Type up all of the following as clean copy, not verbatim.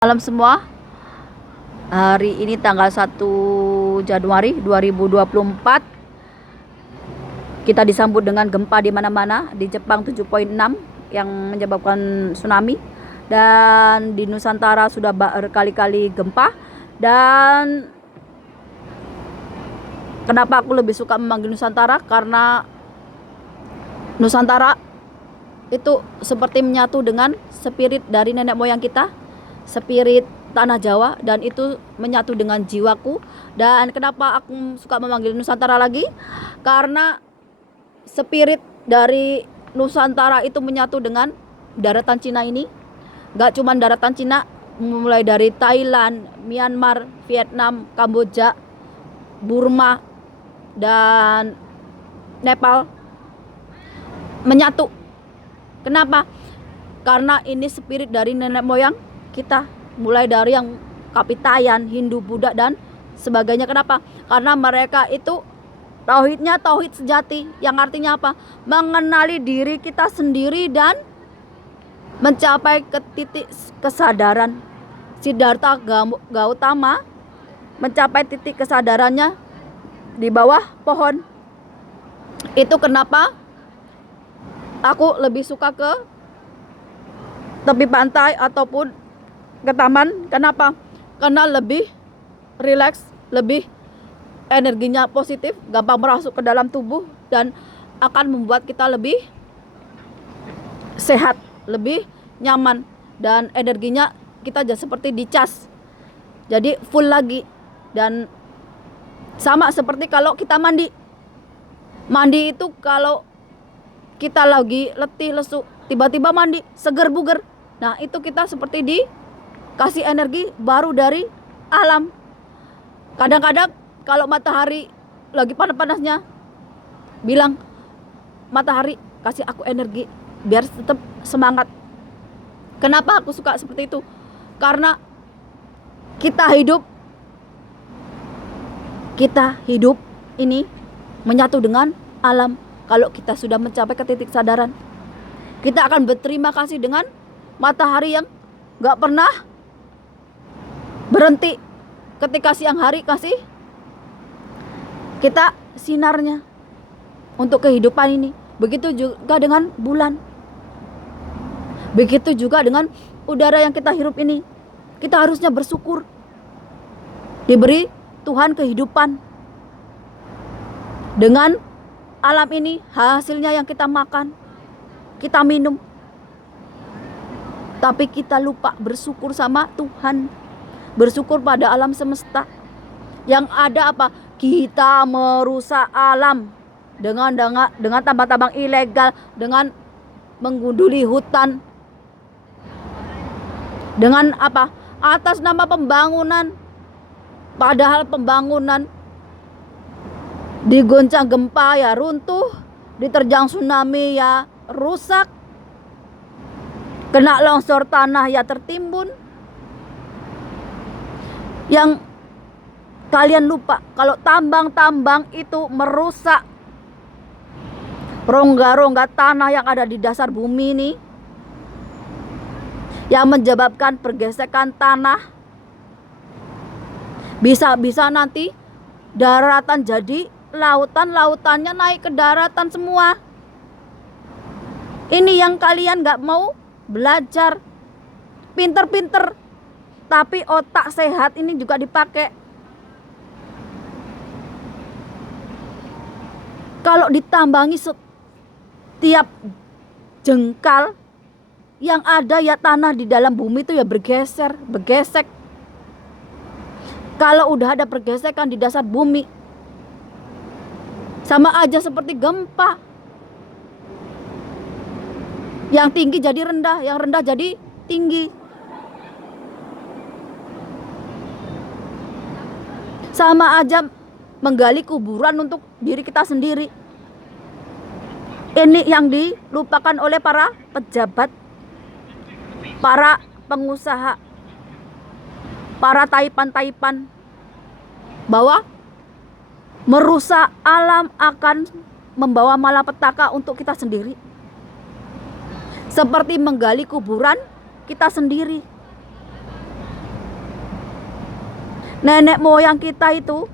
Malam semua. Hari ini tanggal 1 Januari 2024. Kita disambut dengan gempa di mana-mana. Di Jepang 7,6 yang menyebabkan tsunami, dan di Nusantara sudah berkali-kali gempa. Dan kenapa aku lebih suka memanggil Nusantara? Karena Nusantara itu seperti menyatu dengan spirit dari nenek moyang kita, spirit tanah Jawa, dan itu menyatu dengan jiwaku. Dan kenapa aku suka memanggil Nusantara lagi? Karena spirit dari Nusantara itu menyatu dengan daratan Cina ini. Gak cuma daratan Cina, mulai dari Thailand, Myanmar, Vietnam, Kamboja, Burma, dan Nepal menyatu. Kenapa? Karena ini spirit dari nenek moyang kita, mulai dari yang Kapitayan, Hindu, Buddha, dan sebagainya. Kenapa? Karena mereka itu tauhidnya tauhid sejati, yang artinya apa? Mengenali diri kita sendiri dan mencapai ke titik kesadaran. Siddhartha Gautama mencapai titik kesadarannya di bawah pohon. Itu kenapa aku lebih suka ke tepi pantai ataupun ke taman. Kenapa? Karena lebih rileks, lebih energinya positif, gampang merasuk ke dalam tubuh, dan akan membuat kita lebih sehat, lebih nyaman, dan energinya kita jadi seperti dicas, jadi full lagi. Dan sama seperti kalau kita mandi itu, kalau kita lagi letih lesu, tiba-tiba mandi, seger buger, nah itu kita seperti dikasih energi baru dari alam. Kadang-kadang kalau matahari lagi panas-panasnya, bilang, matahari kasih aku energi biar tetap semangat. Kenapa aku suka seperti itu? Karena kita hidup ini menyatu dengan alam. Kalau kita sudah mencapai ke titik sadaran, kita akan berterima kasih dengan matahari yang gak pernah berhenti. Ketika siang hari kasih kita sinarnya untuk kehidupan ini. Begitu juga dengan bulan, begitu juga dengan udara yang kita hirup ini. Kita harusnya bersyukur diberi Tuhan kehidupan dengan alam ini, hasilnya yang kita makan, kita minum. Tapi kita lupa bersyukur sama Tuhan, bersyukur pada alam semesta. Yang ada apa? Kita merusak alam dengan tambang-tambang ilegal, dengan menggunduli hutan, dengan apa? Atas nama pembangunan. Padahal pembangunan digoncang gempa ya runtuh, diterjang tsunami ya rusak, kena longsor tanah ya tertimbun. Yang kalian lupa kalau tambang-tambang itu merusak rongga-rongga tanah yang ada di dasar bumi ini, yang menyebabkan pergesekan tanah. Bisa-bisa nanti daratan jadi lautan, lautannya naik ke daratan semua. Ini yang kalian gak mau belajar. Pinter-pinter, tapi otak sehat ini juga dipakai. Kalau ditambangi setiap jengkal, yang ada ya tanah di dalam bumi itu ya bergesek. Kalau udah ada pergesekan di dasar bumi, sama aja seperti gempa. Yang tinggi jadi rendah, yang rendah jadi tinggi. Sama aja menggali kuburan untuk diri kita sendiri. Ini yang dilupakan oleh para pejabat, para pengusaha, para taipan-taipan, bahwa merusak alam akan membawa malapetaka untuk kita sendiri. Seperti menggali kuburan kita sendiri. Nenek moyang kita itu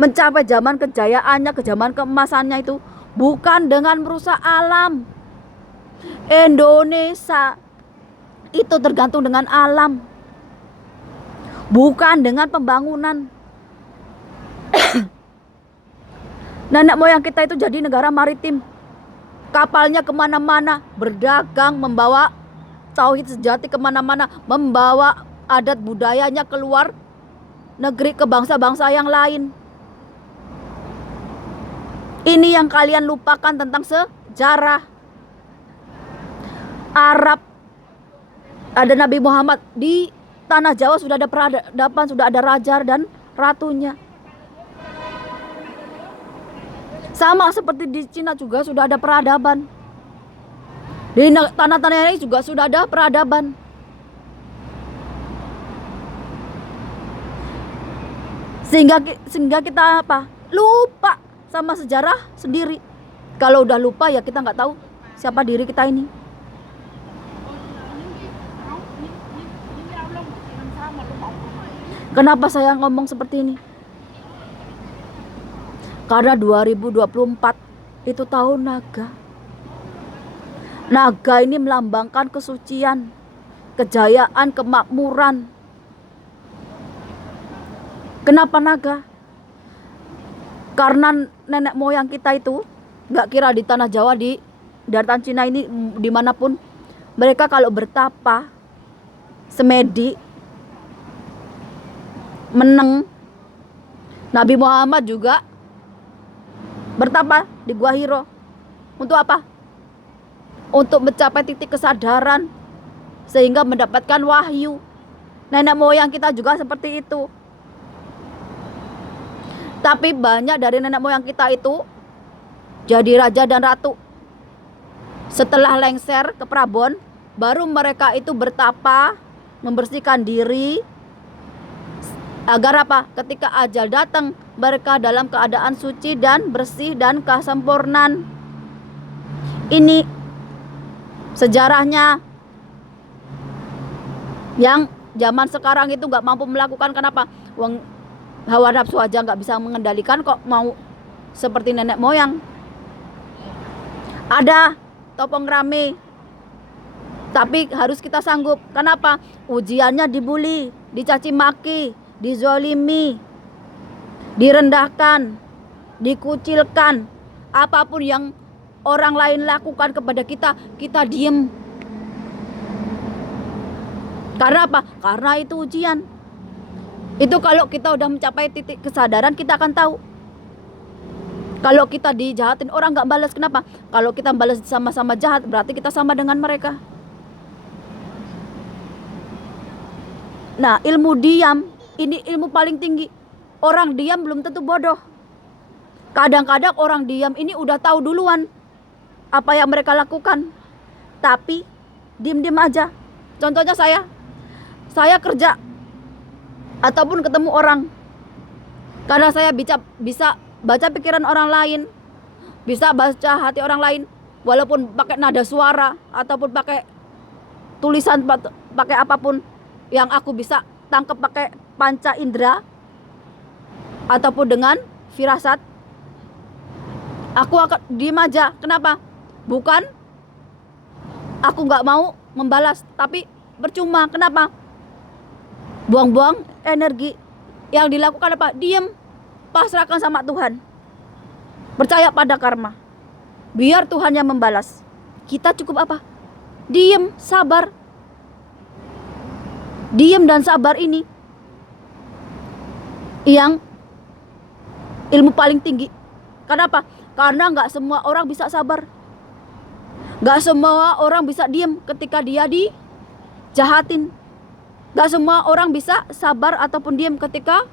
mencapai zaman kejayaannya, ke zaman keemasannya itu bukan dengan merusak alam. Indonesia itu tergantung dengan alam, bukan dengan pembangunan. Nenek moyang kita itu jadi negara maritim, kapalnya kemana-mana, berdagang, membawa tauhid sejati kemana-mana, membawa adat budayanya keluar negeri ke bangsa-bangsa yang lain. Ini yang kalian lupakan tentang sejarah. Arab, ada Nabi Muhammad, di tanah Jawa sudah ada peradaban, sudah ada raja dan ratunya. Sama seperti di Cina juga sudah ada peradaban. Di tanah-tanah ini juga sudah ada peradaban. Sehingga kita apa? Lupa sama sejarah sendiri. Kalau udah lupa ya kita nggak tahu siapa diri kita ini. Kenapa saya ngomong seperti ini? Karena 2024 itu tahun naga. Naga ini melambangkan kesucian, kejayaan, kemakmuran. Kenapa naga? Karena nenek moyang kita itu, gak kira di tanah Jawa, di daratan Cina ini, dimanapun, mereka kalau bertapa, semedi, meneng. Nabi Muhammad juga bertapa di Gua Hiro. Untuk apa? Untuk mencapai titik kesadaran sehingga mendapatkan wahyu. Nenek moyang kita juga seperti itu. Tapi banyak dari nenek moyang kita itu jadi raja dan ratu. Setelah lengser ke Prabon, baru mereka itu bertapa, membersihkan diri agar apa? Ketika ajal datang, mereka dalam keadaan suci dan bersih dan kesempurnaan. Ini sejarahnya. Yang zaman sekarang itu gak mampu melakukan. Kenapa? Hawa nafsu aja gak bisa mengendalikan, kok mau seperti nenek moyang. Ada topong rame, tapi harus kita sanggup. Kenapa? Ujiannya dibully, dicaci maki, dizolimi, direndahkan, dikucilkan. Apapun yang orang lain lakukan kepada kita, kita diem. Karena apa? Karena itu ujian. Itu kalau kita udah mencapai titik kesadaran, kita akan tahu. Kalau kita dijahatin orang gak balas, kenapa? Kalau kita balas sama-sama jahat, berarti kita sama dengan mereka. Nah, ilmu diam, ini ilmu paling tinggi. Orang diam belum tentu bodoh. Kadang-kadang orang diam ini udah tahu duluan apa yang mereka lakukan, tapi diem-diem aja. Contohnya saya kerja ataupun ketemu orang, karena saya bisa baca pikiran orang lain, bisa baca hati orang lain, walaupun pakai nada suara ataupun pakai tulisan, pakai apapun yang aku bisa tangkap pakai panca indera ataupun dengan firasat, aku akan diem aja. Kenapa? Bukan aku gak mau membalas, tapi percuma. Kenapa? Buang-buang energi. Yang dilakukan apa? Diem, pasrahkan sama Tuhan, percaya pada karma, biar Tuhan yang membalas. Kita cukup apa? Diem, sabar. Diem dan sabar ini yang ilmu paling tinggi. Kenapa? Karena gak semua orang bisa sabar. Gak semua orang bisa diem ketika dia dijahatin. Gak semua orang bisa sabar ataupun diem ketika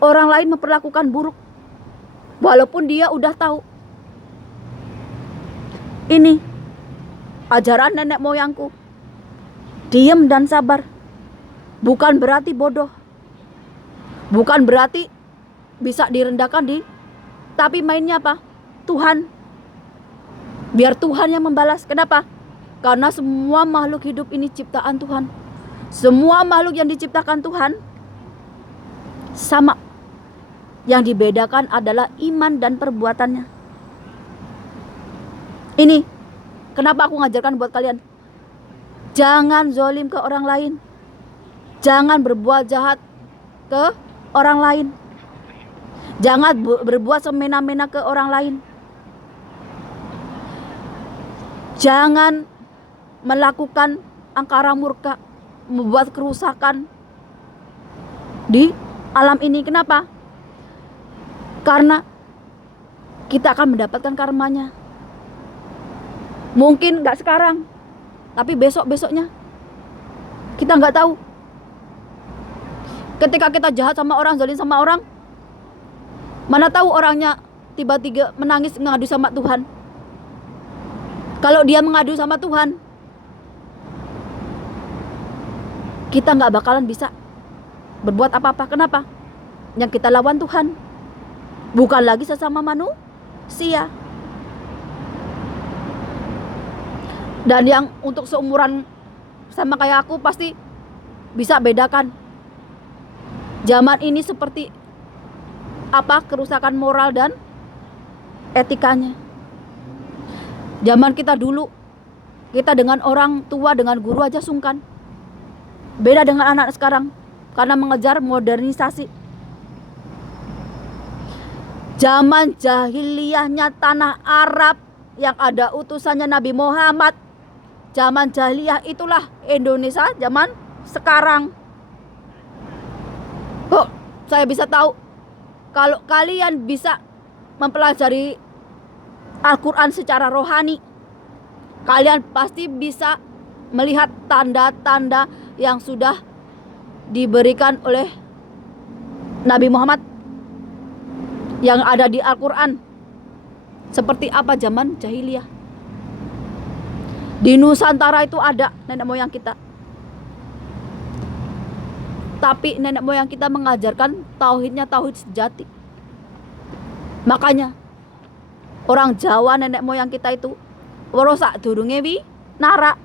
orang lain memperlakukan buruk, walaupun dia udah tahu. Ini ajaran nenek moyangku. Diem dan sabar. Bukan berarti bodoh, bukan berarti bisa direndahkan tapi mainnya apa? Tuhan. Biar Tuhan yang membalas. Kenapa? Karena semua makhluk hidup ini ciptaan Tuhan. Semua makhluk yang diciptakan Tuhan Sama, yang dibedakan adalah iman dan perbuatannya. Ini kenapa aku ngajarkan buat kalian, jangan zolim ke orang lain, jangan berbuat jahat ke orang lain, jangan berbuat semena-mena ke orang lain, jangan melakukan angkara murka, membuat kerusakan di alam ini. Kenapa? Karena kita akan mendapatkan karmanya. Mungkin gak sekarang, tapi besok-besoknya. Kita gak tahu. Ketika kita jahat sama orang, zalim sama orang, mana tahu orangnya tiba-tiba menangis ngadu sama Tuhan. Kalau dia mengadu sama Tuhan, kita gak bakalan bisa berbuat apa-apa. Kenapa? Yang kita lawan Tuhan, bukan lagi sesama manusia. Dan yang untuk seumuran sama kayak aku pasti bisa bedakan zaman ini seperti apa kerusakan moral dan etikanya. Zaman kita dulu, kita dengan orang tua, dengan guru aja sungkan. Beda dengan anak sekarang karena mengejar modernisasi. Zaman jahiliyahnya tanah Arab yang ada utusannya Nabi Muhammad, zaman jahiliyah itulah Indonesia zaman sekarang. Kok saya bisa tahu? Kalau kalian bisa mempelajari Al-Quran secara rohani, kalian pasti bisa melihat tanda-tanda yang sudah diberikan oleh Nabi Muhammad yang ada di Al-Quran. Seperti apa zaman jahiliyah. Di Nusantara itu ada nenek moyang kita, tapi nenek moyang kita mengajarkan tauhidnya tauhid sejati. Makanya orang Jawa nenek moyang kita itu werosak durunge wi nara,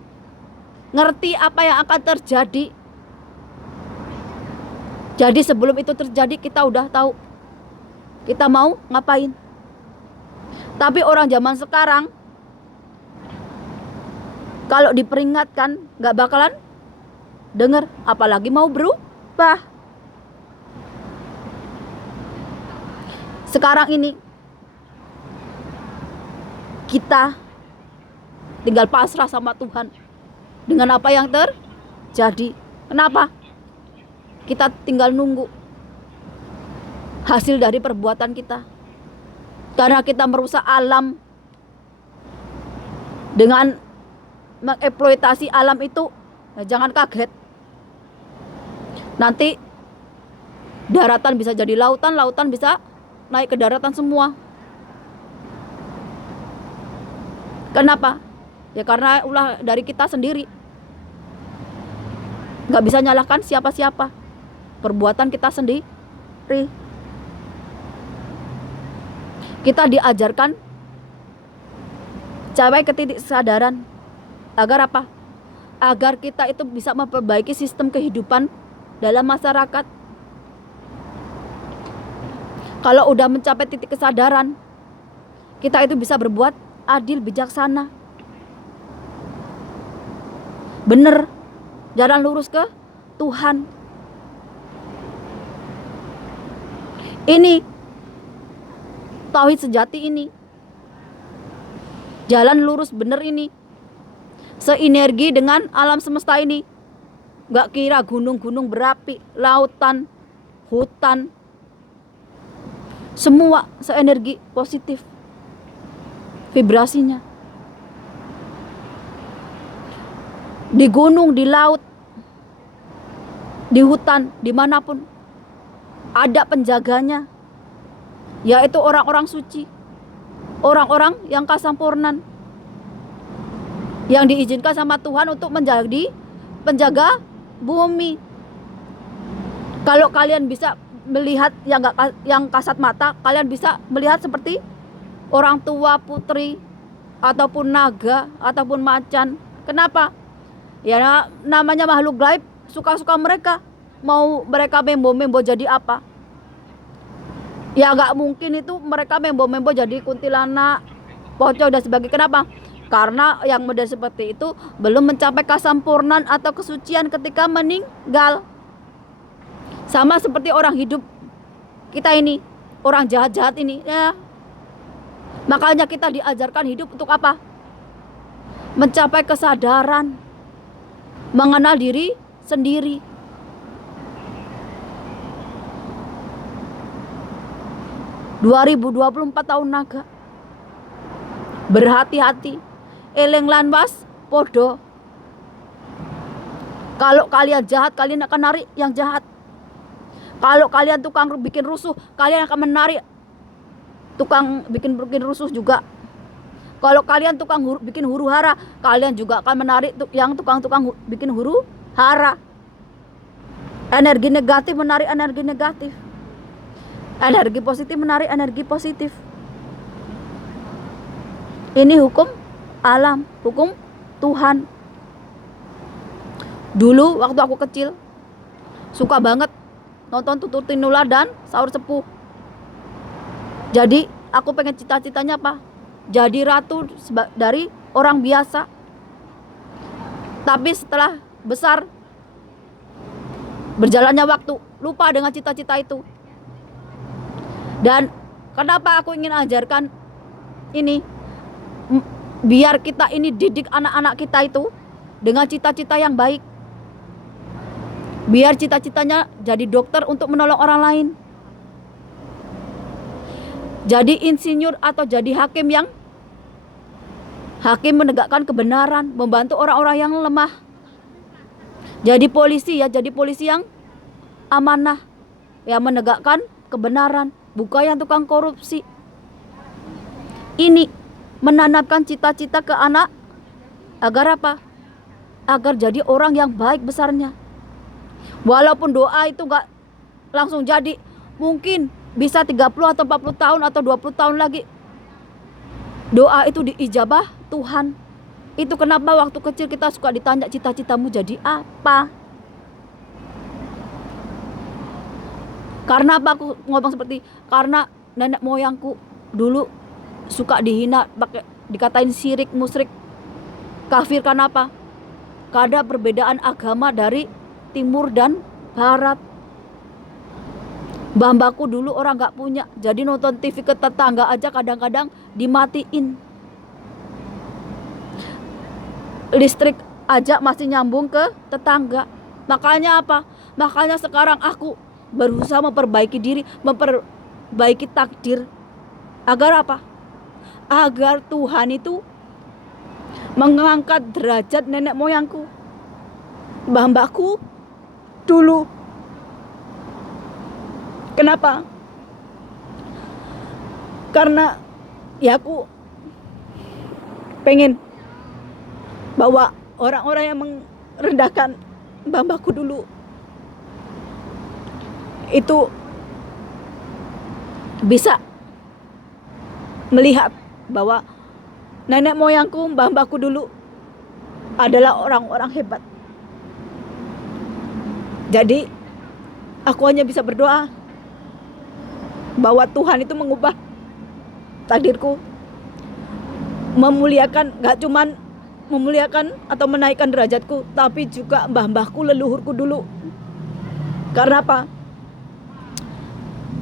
ngerti apa yang akan terjadi. Jadi sebelum itu terjadi kita udah tahu kita mau ngapain. Tapi orang zaman sekarang kalau diperingatkan gak bakalan denger, apalagi mau berubah. Sekarang ini kita tinggal pasrah sama Tuhan dengan apa yang terjadi. Kenapa? Kita tinggal nunggu hasil dari perbuatan kita. Karena kita merusak alam dengan mengeksploitasi alam itu, nah jangan kaget. Nanti daratan bisa jadi lautan, lautan bisa naik ke daratan semua. Kenapa? Ya karena ulah dari kita sendiri. Gak bisa nyalahkan siapa-siapa. Perbuatan kita sendiri. Kita diajarkan capai ke titik kesadaran. Agar apa? Agar kita itu bisa memperbaiki sistem kehidupan dalam masyarakat. Kalau udah mencapai titik kesadaran, kita itu bisa berbuat adil, bijaksana, bener, jalan lurus ke Tuhan. Ini tauhid sejati ini, jalan lurus bener ini, seinergi dengan alam semesta ini. Gak kira gunung-gunung berapi, lautan, hutan, semua seenergi positif vibrasinya. Di gunung, di laut, di hutan, dimanapun ada penjaganya, yaitu orang-orang suci, orang-orang yang kasampurnan, yang diizinkan sama Tuhan untuk menjadi penjaga bumi. Kalau kalian bisa melihat yang kasat mata, kalian bisa melihat seperti orang tua putri ataupun naga ataupun macan. Kenapa? Ya namanya makhluk gaib, suka-suka mereka. Mau mereka membo-membo jadi apa? Ya nggak mungkin itu mereka membo-membo jadi kuntilanak, pocong dan sebagainya. Kenapa? Karena yang model seperti itu belum mencapai kesempurnaan atau kesucian ketika meninggal. Sama seperti orang hidup kita ini, orang jahat-jahat ini ya. Makanya kita diajarkan hidup untuk apa? Mencapai kesadaran, mengenal diri sendiri. ...2024 tahun naga. Berhati-hati. Eleng lan was podo. Kalau kalian jahat, kalian akan narik yang jahat. Kalau kalian tukang bikin rusuh, kalian akan menarik tukang bikin rusuh juga. Kalau kalian tukang bikin huru hara, kalian juga akan menarik yang tukang bikin huru hara. Energi negatif menarik energi negatif. Energi positif menarik energi positif. Ini hukum alam, hukum Tuhan. Dulu waktu aku kecil suka banget nonton Tutur Tinula dan Saur Sepuh. Jadi aku pengen cita-citanya apa? Jadi ratu dari orang biasa. Tapi setelah besar, berjalannya waktu, lupa dengan cita-cita itu. Dan kenapa aku ingin ajarkan ini? Biar kita ini didik anak-anak kita itu dengan cita-cita yang baik. Biar cita-citanya jadi dokter untuk menolong orang lain. Jadi insinyur atau jadi hakim yang menegakkan kebenaran, membantu orang-orang yang lemah. Jadi polisi ya, jadi polisi yang amanah, yang menegakkan kebenaran, bukan yang tukang korupsi. Ini menanamkan cita-cita ke anak agar apa? Agar jadi orang yang baik besarnya. Walaupun doa itu gak langsung jadi, mungkin bisa 30 atau 40 tahun atau 20 tahun lagi doa itu diijabah Tuhan. Itu kenapa waktu kecil kita suka ditanya cita-citamu jadi apa? Karena apa aku ngomong seperti? Karena nenek moyangku dulu suka dihina, dikatain syirik, musyrik, kafir. Karena apa? Karena perbedaan agama dari timur dan barat. Mbah-mbahku dulu orang gak punya, jadi nonton TV ke tetangga aja kadang-kadang dimatiin. Listrik aja masih nyambung ke tetangga. Makanya apa? Makanya sekarang aku berusaha memperbaiki diri, memperbaiki takdir. Agar apa? Agar Tuhan itu mengangkat derajat nenek moyangku, mbah-mbahku dulu. Kenapa? Karena ya aku pengen bahwa orang-orang yang merendahkan mbah-mbahku dulu itu bisa melihat bahwa nenek moyangku, mbah-mbahku dulu adalah orang-orang hebat. Jadi aku hanya bisa berdoa bahwa Tuhan itu mengubah takdirku, memuliakan, gak cuman memuliakan atau menaikkan derajatku, tapi juga mbah-mbahku, leluhurku dulu. Karena apa?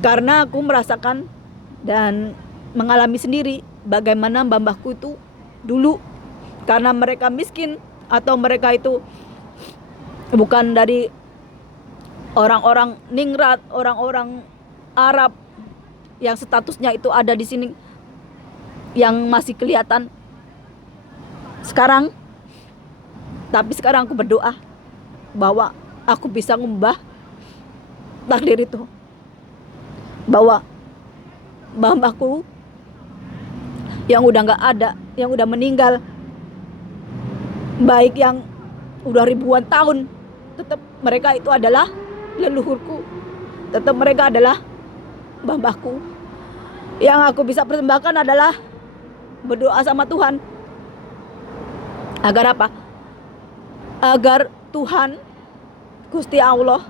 Karena aku merasakan dan mengalami sendiri bagaimana mbah-mbahku itu dulu, karena mereka miskin atau mereka itu bukan dari orang-orang ningrat, orang-orang Arab yang statusnya itu ada di sini, yang masih kelihatan sekarang. Tapi sekarang aku berdoa bahwa aku bisa ngubah takdir itu, bahwa mbah-mbahku yang udah gak ada, yang udah meninggal, baik yang udah ribuan tahun, tetap mereka itu adalah leluhurku, tetap mereka adalah mbah-mbahku. Yang aku bisa persembahkan adalah berdoa sama Tuhan. Agar apa? Agar Tuhan, Gusti Allah,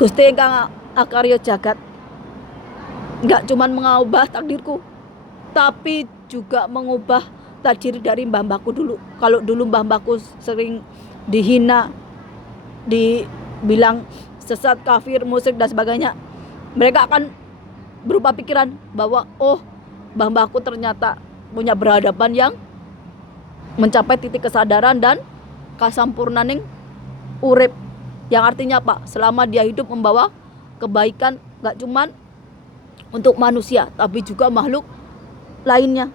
Gusti ingkang akarya jagat, nggak cuman mengubah takdirku, tapi juga mengubah takdir dari mbah-mbahku dulu. Kalau dulu mbah-mbahku sering dihina, dibilang sesat, kafir, musyrik dan sebagainya, mereka akan berubah pikiran bahwa oh, mbah-mbahku ternyata punya berhadapan yang mencapai titik kesadaran dan kasampurnaning urip, yang artinya apa? Selama dia hidup membawa kebaikan gak cuman untuk manusia tapi juga makhluk lainnya.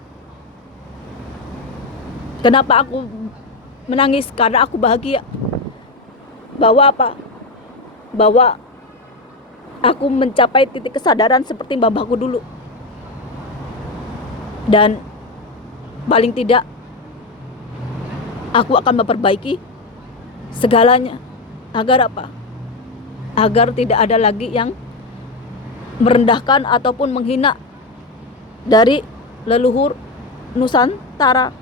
Kenapa aku menangis? Karena aku bahagia bahwa apa? Bahwa aku mencapai titik kesadaran seperti mbah-mbahku dulu. Dan paling tidak aku akan memperbaiki segalanya. Agar apa? Agar tidak ada lagi yang merendahkan ataupun menghina dari leluhur Nusantara.